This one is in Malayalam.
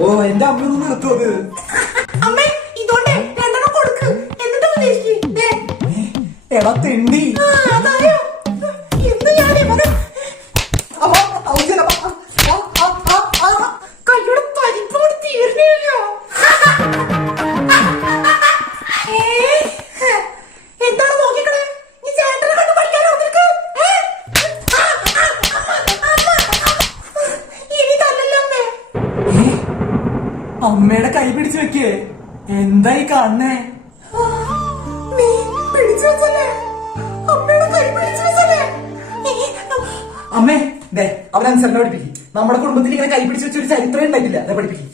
ഓ എന്റെ അമ്മ ഒന്ന് നിർത്തും അത്. അമ്മേ ഇതോണ്ടേ രണ്ടെണ്ണം കൊടുക്ക് എന്നിട്ട് എടാ തെണ്ടി എന്ത് ഞാനേ കയ്യോടെ പരിപ്പോട് തീർന്നില്ലല്ലോ. എന്താണ് നോക്കിക്കണേ? നീ ചേട്ടനെ കണ്ടു പഠിക്കാനോ നിനക്ക്? ഇനി തല്ലല്ലോ അമ്മേ. അമ്മയുടെ കൈ പിടിച്ചു വെക്കേ. എന്തായി കാണണേ? നീ പിടിച്ചു വെച്ചല്ലേ? അമ്മയുടെ കൈ പിടിച്ചു വെച്ചല്ലേ? അമ്മേ അവനനുസരണ പഠിപ്പിക്കും. നമ്മുടെ കുടുംബത്തിൽ ഇങ്ങനെ കൈ പിടിച്ചു വെച്ചൊരു ചരിത്രം ഉണ്ടായിട്ടില്ല. അതെ പഠിപ്പിക്കും.